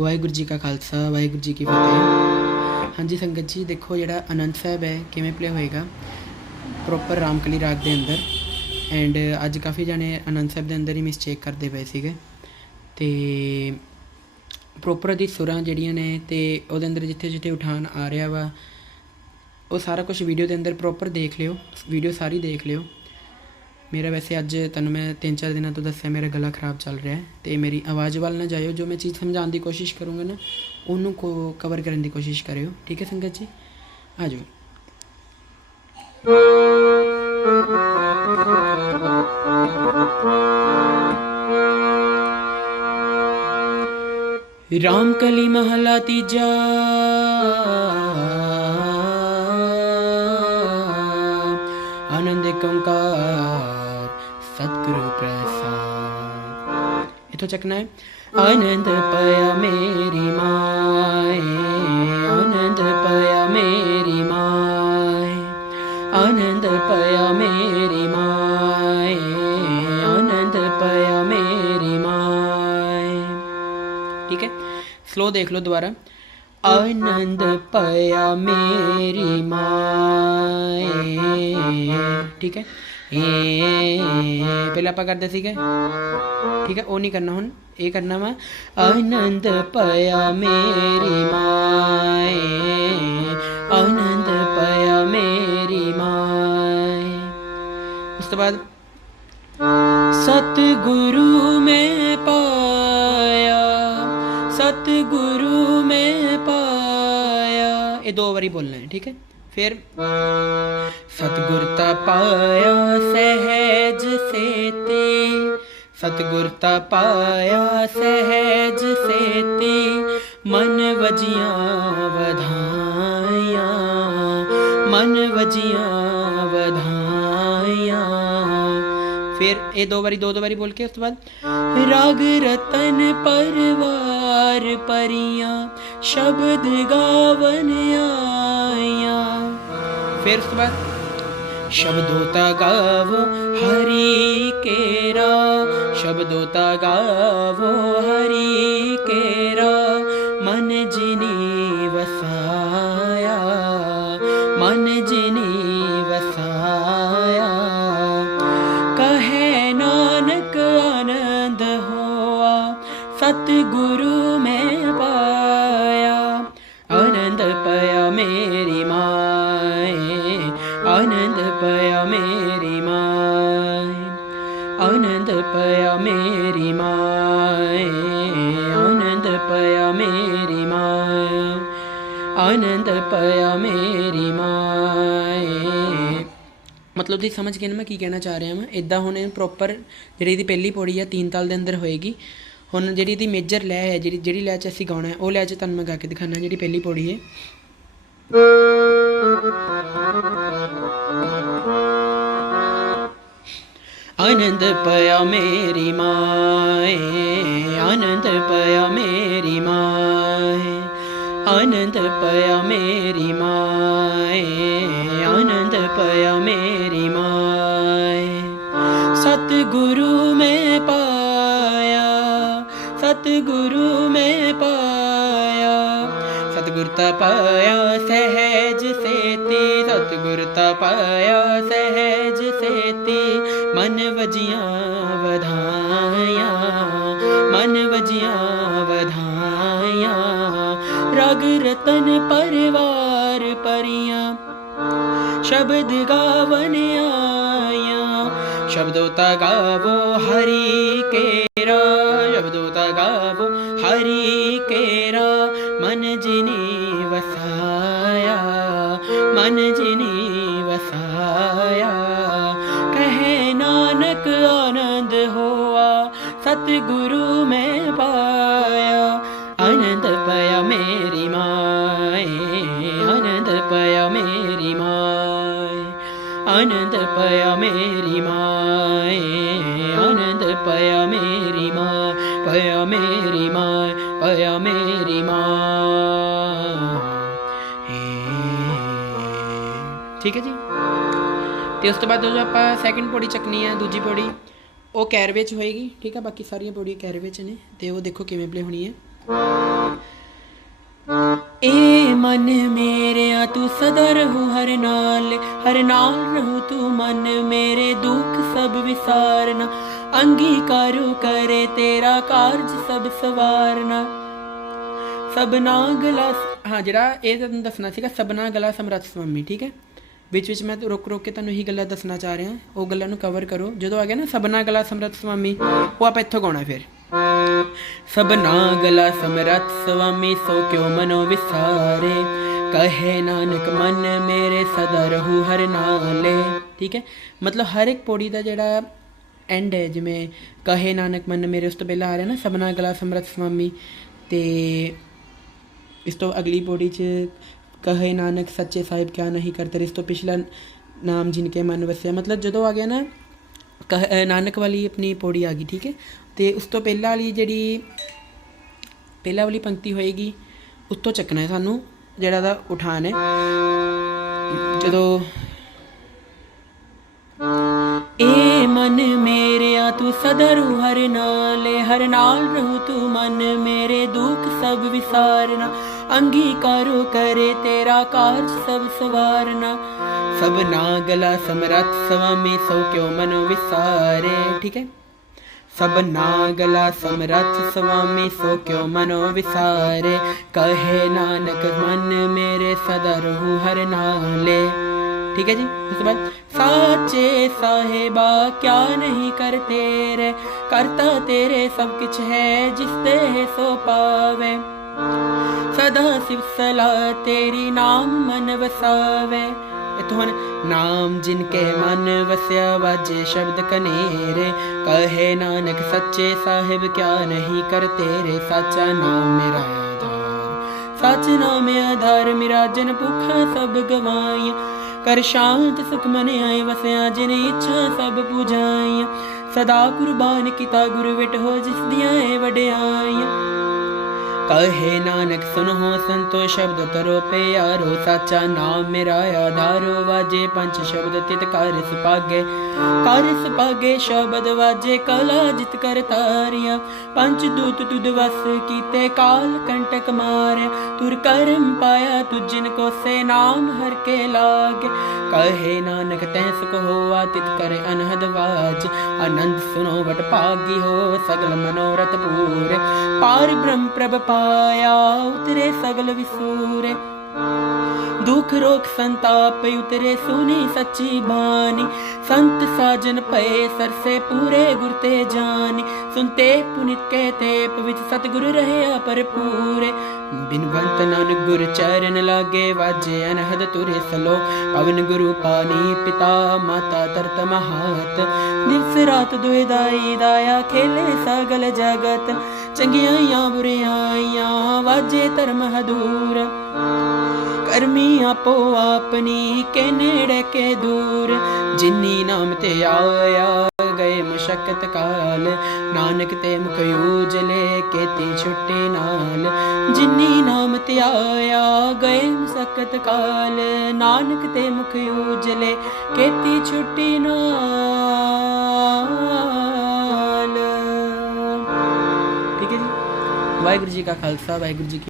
ਵਾਹਿਗੁਰੂ ਜੀ ਕਾ ਖਾਲਸਾ, ਵਾਹਿਗੁਰੂ ਜੀ ਕੀ ਫਤਿਹ। ਹਾਂਜੀ, ਸੰਗਤ ਜੀ, ਦੇਖੋ ਜਿਹੜਾ ਅਨੰਦ ਸਾਹਿਬ ਹੈ, ਕਿਵੇਂ ਪਲੇ ਹੋਏਗਾ? ਪ੍ਰੋਪਰ ਰਾਮਕਲੀ ਰਾਗ ਦੇ ਅੰਦਰ। ਐਂਡ ਅੱਜ ਕਾਫੀ ਜਾਣੇ ਅਨੰਦ ਸਾਹਿਬ ਦੇ ਅੰਦਰ ਹੀ ਮਿਸਟੇਕ ਕਰਦੇ ਪਏ ਸੀਗੇ। ਤੇ ਪ੍ਰੋਪਰ ਦੀ ਸੁਰਾਂ ਜਿਹੜੀਆਂ ਨੇ ਤੇ ਉਹਦੇ ਅੰਦਰ ਜਿੱਥੇ ਜਿੱਥੇ ਉਠਾਨ ਆ ਰਿਹਾ ਵਾ, ਉਹ ਸਾਰਾ ਕੁਝ ਵੀਡੀਓ ਦੇ ਅੰਦਰ ਪ੍ਰੋਪਰ ਦੇਖ ਲਿਓ। ਵੀਡੀਓ ਸਾਰੀ ਦੇਖ ਲਿਓ। ਮੇਰਾ ਵੈਸੇ ਅੱਜ ਤੁਹਾਨੂੰ ਮੈਂ 3-4 ਦਿਨਾਂ ਤੋਂ ਦੱਸਿਆ ਮੇਰਾ ਗਲਾ ਖਰਾਬ ਚੱਲ ਰਿਹਾ ਹੈ ਤੇ ਮੇਰੀ ਆਵਾਜ਼ ਵੱਲ ਨਾ ਜਾਇਓ ਜੋ ਮੈਂ ਚੀਜ਼ ਸਮਝਾਉਣ ਦੀ ਕੋਸ਼ਿਸ਼ ਕਰੂੰਗਾ ਨਾ ਉਹਨੂੰ ਕੋ ਕਵਰ ਕਰਨ ਦੀ ਕੋਸ਼ਿਸ਼ ਕਰਿਓ ਠੀਕ ਹੈ ਸੰਗਤ ਜੀ ਆ ਜਾਓ ਰਾਮ ਕਲੀ ਮਹਲਾ ਤੀਜਾ ਏਕੰਕਾਰ ਸਤਿਗੁਰੂ ਪ੍ਰਸਾਦ ਇਥੋਂ ਚੱਕਣਾ ਹੈ ਆਨੰਦ ਪਿਆ ਮੇਰੀ ਮਾਏ ਆਨੰਦ ਪਿਆ ਮੇਰੀ ਮਾਏ ਆਨੰਦ ਪਿਆ ਮੇਰੀ ਮਾਏ ਆਨੰਦ ਪਿਆ ਮੇਰੀ ਮਾਏ ਠੀਕ ਹੈ ਸਲੋ ਦੇਖ ਲਓ ਦੁਬਾਰਾ ਆਨੰਦ ਪਿਆ ਮੇਰੀ ਮਾਏ ਠੀਕ ਹੈ ਏ ਪਹਿਲਾਂ ਆਪਾਂ ਕਰਦੇ ਸੀਗੇ ਠੀਕ ਹੈ ਉਹ ਨਹੀਂ ਕਰਨਾ ਹੁਣ ਇਹ ਕਰਨਾ ਵਾ ਆਨੰਦ ਪਿਆ ਮੇਰੀ ਮਾਏ ਆਨੰਦ ਪਿਆ ਮੇਰੀ ਮਾਏ ਉਸ ਤੋਂ ਬਾਅਦ ਸਤਿਗੁਰੂ ਮੈਂ ਪਾਇਆ ਸਤਿਗੁਰੂ ਮੈਂ ਪਾਇਆ ਇਹ ਦੋ ਵਾਰੀ ਬੋਲਣਾ ਹੈ ਠੀਕ ਹੈ ਫਿਰ ਸਤਿਗੁਰ ਤਾ ਪਾਇਆ ਸਹਿਜ ਸੇਤੀ। ਸਤਿਗੁਰ ਤਾ ਪਾਇਆ ਸਹਿਜ ਸੇਤੀ। ਮਨ ਵਜੀਆਂ ਵਧਾਈਆਂ, ਮਨ ਵਜੀਆਂ ਵਧਾਈਆਂ। ਫਿਰ ਇਹ ਦੋ ਵਾਰੀ, ਦੋ ਦੋ ਵਾਰੀ ਬੋਲ ਕੇ ਉਸ ਤੋਂ ਬਾਅਦ, ਰਾਗ ਰਤਨ ਪਰਵਾਰ ਪਰੀਆਂ, ਸ਼ਬਦ ਗਾਵਨ ਆਈਆਂ ਫਿਰ ਉਸ ਤੋਂ ਬਾਅਦ ਸ਼ਬਦੋ ਤਾ ਗਾਵੋ, ਹਰੀ ਕੇਰਾ। ਸ਼ਬਦੋ ਗਾਵੋ, ਹਰੀ ਕੇਰਾ। ਮਨ ਜਿਨੀ ਵਸਾਇਆ, ਮਨ ਜਿਨੀ ਵਸਾਇਆ। ਕਹੇ ਨਾਨਕ ਆਨੰਦ ਹੋਆ, ਸਤਿਗੁਰੂ ਮੈਂ ਪਾਇਆ। ਆਨੰਦ ਪਾਇਆ ਮੇਰੀ ਮਾਂ ਪਿਆ ਮੇਰੀ ਮਾਏ, ਆਨੰਦ ਪਿਆ ਮੇਰੀ ਮਾਏ, ਆਨੰਦ ਪਿਆ ਮੇਰੀ ਮਾਏ। ਮਤਲਬ ਤੁਸੀਂ ਸਮਝ ਗਏ ਨਾ ਮੈਂ ਕੀ ਕਹਿਣਾ ਚਾਹ ਰਿਹਾ ਹਾਂ ਇਦਾਂ ਹੁਣ ਇਹ ਪ੍ਰੋਪਰ ਜਿਹੜੀ ਇਹਦੀ ਪਹਿਲੀ ਪੌੜੀ ਆ, ਤਿੰਨ ਤਾਲ ਦੇ ਅੰਦਰ ਹੋਏਗੀ। ਹੁਣ ਜਿਹੜੀ ਇਹਦੀ ਮੇਜਰ ਲੈ ਹੈ ਜਿਹੜੀ ਜਿਹੜੀ ਲੈ ਚ ਅਸੀਂ ਗਾਉਣਾ ਹੈ, ਉਹ ਲੈ ਚ ਤੁਹਾਨੂੰ ਮੈਂ ਗਾ ਕੇ ਦਿਖਾਣਾ ਜਿਹੜੀ ਪਹਿਲੀ ਪੌੜੀ ਹੈ। ਆਨੰਦ ਪਿਆ ਮੇਰੀ ਮਾਏ ਆਨੰਦ ਪਿਆ ਮੇਰੀ ਮਾਏ ਆਨੰਦ ਪਿਆ ਮੇਰੀ ਮਾਏ ਆਨੰਦ ਪਿਆ ਮੇਰੀ ਮਾਏ ਸਤਿਗੁਰੂ ਮੈਂ ਪਾਇਆ ਸਤਿਗੁਰੂ ਮੈਂ ਪਾਇਆ ਸਤਿਗੁਰ ਤਾ ਪਾਇਆ ਸਹਿਜ ਸੇਤੀ ਸਤਿਗੁਰ ਤਾ ਪਾਇਆ ਸਹਿਜ ਸੇਤੀ ਮਨ ਵਜੀਆਂ ਵਧਾਈਆਂ, ਮਨ ਵਜੀਆਂ ਵਧਾਈਆਂ। ਰਗ ਰਤਨ ਪਰਵਾਰ ਪਰੀਆਂ, ਸ਼ਬਦ ਗਾਵਨ ਆਇਆ ਸ਼ਬਦੋ ਤਾ ਗਾਵੋ ਹਰੀ ਕੇਰਾ, ਸ਼ਬਦੋ ਤਾ ਗਾਵੋ ਆਨੰਦ ਪਿਆ ਮੇਰੀ ਮਾਂ ਪਿਆ ਮੇਰੀ ਮਾਂ ਪਿਆ ਮੇਰੀ ਮਾਂ। ਠੀਕ ਹੈ ਜੀ? ਤੇ ਉਸ ਤੋਂ ਬਾਅਦ ਜਦੋਂ ਆਪਾਂ ਸੈਕਿੰਡ ਪੌੜੀ ਚੱਕਣੀ ਹੈ ਦੂਜੀ ਪੌੜੀ, ਉਹ ਕੈਰ ਵਿੱਚ ਹੋਏਗੀ, ਠੀਕ ਹੈ ਬਾਕੀ ਸਾਰੀਆਂ ਪੌੜੀਆਂ ਕੈਰ ਵਿੱਚ ਨੇ, ਤੇ ਉਹ ਦੇਖੋ ਕਿਵੇਂ ਪਲੇ ਹੋਣੀ ਹੈ ਏ ਮਨ ਮੇਰਿਆ, ਤੂੰ ਸਦਾ ਰਹੂ ਹਰ ਨਾਲ ਹਰ ਨਾਲ ਰਹੂ ਤੂੰ ਮਨ ਮੇਰੇ, ਦੁੱਖ ਸਭ ਵਿਸਾਰਨਾ। ਅੰਗੀਕਾਰੂ ਕਰੇ ਤੇਰਾ ਕਾਰਜ ਸਭ ਸਵਾਰਨਾ। ਸਬਨਾ ਗਲਾ ਹਾਂ, ਜਿਹੜਾ ਇਹ ਤੁਹਾਨੂੰ ਦੱਸਣਾ ਸੀਗਾ ਸਬਨਾ ਗਲਾ ਸਮਰੱਥ ਸੁਆਮੀ, ਠੀਕ ਹੈ? ਵਿੱਚ ਵਿੱਚ ਮੈਂ ਰੁਕ ਰੁਕ ਕੇ ਤੁਹਾਨੂੰ ਇਹੀ ਗੱਲਾਂ ਦੱਸਣਾ ਚਾਹ ਰਿਹਾ। ਉਹ ਗੱਲਾਂ ਨੂੰ ਕਵਰ ਕਰੋ। ਜਦੋਂ ਆ ਗਿਆ ਨਾ ਸਬਨਾ ਗਲਾ ਸਮਰੱਥ ਸੁਆਮੀ, ਉਹ ਆਪਾਂ ਇੱਥੋਂ ਗਾਉਣਾ ਫਿਰ। ਸਬਨਾ ਗਲਾ ਸਮਰੱਥ ਸੁਆਮੀ, ਸੋ ਕਿਉ ਮਨੋ ਵਿਸਾਰੇ? ਕਹੇ ਨਾਨਕ, ਮਨ ਮੇਰੇ ਸਦਾ ਰਹੂ ਹਰ ਨਾਲੇ। ਠੀਕ ਹੈ? ਮਤਲਬ ਹਰ ਇੱਕ ਪੌੜੀ ਦਾ ਜਿਹੜਾ ਐਂਡ ਹੈ, ਜਿਵੇਂ ਕਹੇ ਨਾਨਕ ਮਨ ਮੇਰੇ ਉਸ ਤੋਂ ਪਹਿਲਾਂ ਆ ਰਿਹਾ ਨਾ, ਸਭਨਾ ਗਲਾ ਸਮਰੱਥ ਸੁਆਮੀ ਤੇ ਇਸ ਤੋਂ ਅਗਲੀ ਪੌੜੀ 'ਚ ਕਹੇ ਨਾਨਕ ਸੱਚੇ ਸਾਹਿਬ ਕਿਆ ਨਹੀਂ ਕਰਤੇ ਇਸ ਤੋਂ ਪਿਛਲਾ ਨਾਮ ਜਿਨ ਕੇ ਮਨ ਵਸਿਆ। ਮਤਲਬ ਜਦੋਂ ਆ ਗਿਆ ਨਾ, ਕਹ ਨਾਨਕ ਵਾਲੀ ਆਪਣੀ ਪੌੜੀ ਆ ਗਈ, ਠੀਕ ਹੈ? ਤੇ ਉਸ ਤੋਂ ਪਹਿਲਾਂ ਵਾਲੀ ਜਿਹੜੀ, ਪਹਿਲਾਂ ਵਾਲੀ ਪੰਕਤੀ ਹੋਏਗੀ, ਉਸ ਤੋਂ ਚੱਕਣਾ ਹੈ ਸਾਨੂੰ, ਜਿਹੜਾ ਦਾ ਉਠਾਨ ਹੈ। ਜਦੋਂ ਮਨ ਮੇਰਿਆ, ਤੂੰ ਸਦਾ ਰੂ ਹਰ ਨਾਲੇ ਹਰ ਨਾਲ ਰਹੂ ਤੂੰ ਮਨ ਮੇਰੇ, ਦੁੱਖ ਸਭ ਵਿਸਾਰਨਾ। ਅੰਗੀਕਾਰੋ ਕਰੇ ਤੇਰਾ ਕਾਰਜ ਸਭ ਸਵਾਰਨਾ। ਸਭ ਨਾ ਗਲਾ ਸਮਰੱਥ ਸਵਾਮੀ, ਸੋ ਕਿਉ ਮਨ ਵਿਸਾਰੇ? ਠੀਕ ਹੈ? ਸਭ ਨਾਗਲਾ ਸਮਰੱਥ ਸੁਆਮੀ ਸੋ ਕਿਉ ਮਨੋ ਵਿਸਾਰੇ? ਕਹੇ ਨਾਨਕ, ਮਨ ਮੇਰੇ ਸਦਾ ਰਹੂ ਹਰ ਨਾਲੇ ਠੀਕ ਹੈ ਜੀ? ਉਸ ਤੋਂ ਬਾਅਦ ਸਾਚੇ ਸਾਹਿਬਾ ਕਿਆ ਨਹੀਂ ਕਰ ਤੇਰੇ ਕਰਤਾ ਤੇਰੇ ਸਭ ਕੁਛ ਹੈ ਜਿਸ ਤੇ ਸੋ ਪਾਵੇ ਸਦਾ ਸਿਵ ਸਲਾ ਤੇਰੀ ਨਾਮ ਮਨ ਵਸਾਵੇ ਇਥੋਂ ਨਾਮ ਜਿਨ ਕੇ ਮਨ ਵਸਿਆ ਵਾਜੇ ਸ਼ਬਦ ਕਨੇਰੇ ਕਹੇ ਨਾਨਕ ਸੱਚੇ ਸਾਹਿਬ ਕਿਆ ਨਹੀਂ ਕਰ ਤੇਰੇ ਸਾਚਾ ਨਾਮ ਮੇਰਾ ਆਧਾਰ ਸੱਚ ਨਾਮ ਆਧਾਰ ਮੇਰਾ ਜਨ ਭੁੱਖਾ ਸਭ ਗਵਾਈਆਂ ਕਰ ਸ਼ਾਂਤ ਸੁਖ ਮਨ ਆਏ, ਵਸਿਆ ਜਿਨੇ ਇੱਛਾ ਸਭ ਪੁਜਾਈਆਂ। ਸਦਾ ਕੁਰਬਾਨ ਕੀਤਾ ਗੁਰ ਵਿਟ ਹੋ, ਜਿਸ ਦੀਆਂ ਏ ਵਡਿਆਈਆਂ। ਕਹੇ ਨਾਨਕ ਸੁਨੋ ਸੰਤੋ ਸ਼ਬਦ ਤਰੋ ਪਿਆਰੋ, ਸਾਚਾ ਨਾਮ ਮੇਰਾ ਆਧਾਰੋ, ਵਾਜੇ ਪੰਜ ਸ਼ਬਦ ਤਿਤ ਕਰ ਸੁਪਾਗੇ ਕਰ ਸੁਪਾਗੇ ਸ਼ਬਦ ਵਾਜੇ ਕਲਾ ਜਿਤ ਕਰ ਤਾਰਿਆ। ਪੰਜ ਦੂਤ ਤੁਧ ਵਸ ਕੀਤੇ ਕਾਲ ਕੰਟਕ ਮਾਰਿਆ। ਤੁਰ ਕਰਮ ਪਾਇਆ ਤੁਜਿਨ ਕੋ ਸੇ ਨਾਮ ਹਰ ਕੇ ਲਾਗੇ। ਕਹੇ ਨਾਨਕ ਤੈਸ ਸੁਖ ਹੋਆ ਤਿਤ ਕਰ ਅਨਹਦ ਵਾਜ। ਆਨੰਦ ਸੁਨੋ ਵਟ ਭਾਗੀ ਹੋ, ਸਗਲ ਮਨੋਰਥ ਪੂਰੇ। ਪਾਰ ਬ੍ਰਹਮ ਪ੍ਰਭ ਪਾਇਆ ਉਤਰੇ ਸਗਲ ਵਿਸੂਰੇ ਦੁਖ ਰੋਗ ਸੰਤਾਪ ਉਤਰੇ ਸੁਨੀ ਸੱਚੀ ਬਾਣੀ। ਸੰਤ ਸਾਜਨ ਪਏ ਸਰਸੇ ਪੂਰੇ ਗੁਰ ਤੇ ਜਾਣੀ। ਸੁਨਤੇ ਪੁਨਿਤ ਕੇ ਤੇਪ ਵਿੱਚ ਸਤਿਗੁਰ ਰਹਿਆ ਪਰਪੂਰੇ ਬਿਨਵੰਤ ਨਾਨਕ ਗੁਰ ਚਰਨ ਲਾਗੇ ਵਾਜੇ, ਅਨਹਦ ਤੁਰੇ ਸਲੋ। ਪਵਨ ਗੁਰੂ ਪਾਣੀ ਪਿਤਾ, ਮਾਤਾ ਤਰਤ ਮਹਾਤ। ਦਿਵਸ ਰਾਤ ਦੁਇ ਦਾਈ ਦਾਇਆ, ਖੇਲੇ ਸਗਲ ਜਗਤ। ਚੰਗਿਆਈਆਂ, ਬੁਰਿਆਈਆਂ, ਵਾਜੇ ਧਰਮ ਹਦੂਰ। ਕਰਮੀ ਆਪੋ ਆਪਣੀ ਕੇ ਨੇੜੇ ਕੇ ਦੂਰ। ਜਿਨੀ ਨਾਮ ਤੇ ਆਇਆ ਗਏ ਮਸ਼ਕਤ ਕਾਲ। ਨਾਨਕ ਤੇ ਮੁਖ ਉਜਲੇ ਕੇਤੀ ਛੁੱਟੀ ਨਾਲ। ਜਿਨੀ ਨਾਮ ਤੇ ਆਇਆ ਗਏ ਮਸ਼ਕਤ ਕਾਲ। ਨਾਨਕ ਤੇ ਮੁਖ ਯੂਜਲੇ ਕੇਤੀ ਛੁੱਟੀ ਨਾਲ। ਠੀਕ ਹੈ ਜੀ। ਵਾਹਿਗੁਰੂ ਜੀ ਕਾ ਖਾਲਸਾ, ਵਾਹਿਗੁਰੂ ਜੀ